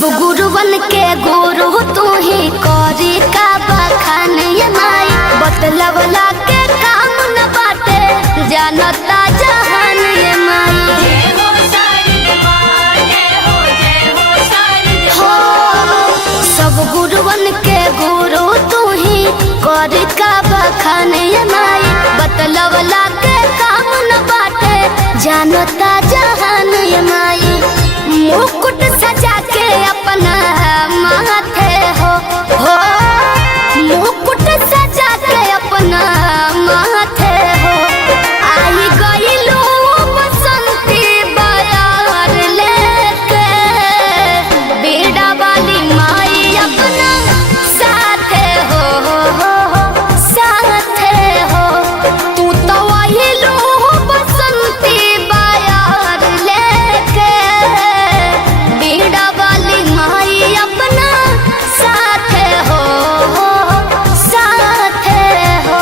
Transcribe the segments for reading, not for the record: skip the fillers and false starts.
सब गुरुवन के गुरु तू ही करी का बखान ये माई बतलवला के काम न बाटे जानता जहान ये माई। हो सब गुरुवन के गुरु तू ही करी का बखान ये माई बतलवला के काम न बाटे जानता जहान ये माई। मुकुट सजा के अपना माथे हो मुकुट सजा के अपना माथे हो आई गईलू बसंती बयार लेके बेड़ा वाली माई अपना साथे हो साथे हो तू तो आईलू बसंती बयार लेके बेड़ा वाली माई अपना साथे हो साथे हो।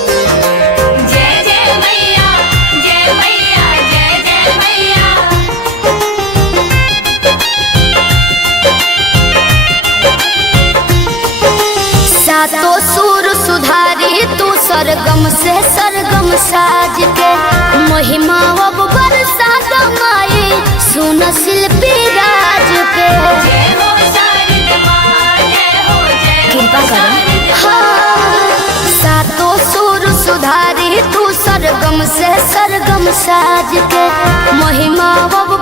जय जय मैया जय मैया जय जय मैया। सातों सुर सुधारी तू सरगम से सरगम साज के महिमा अब बरसा गमाई सुन शिल्पी राज पे जय हो शारद माँ जय हो जय हो कृपा करो। शारद हाँ सातों सुर सुधारी तू सरगम से सरगम साज के महिमा अब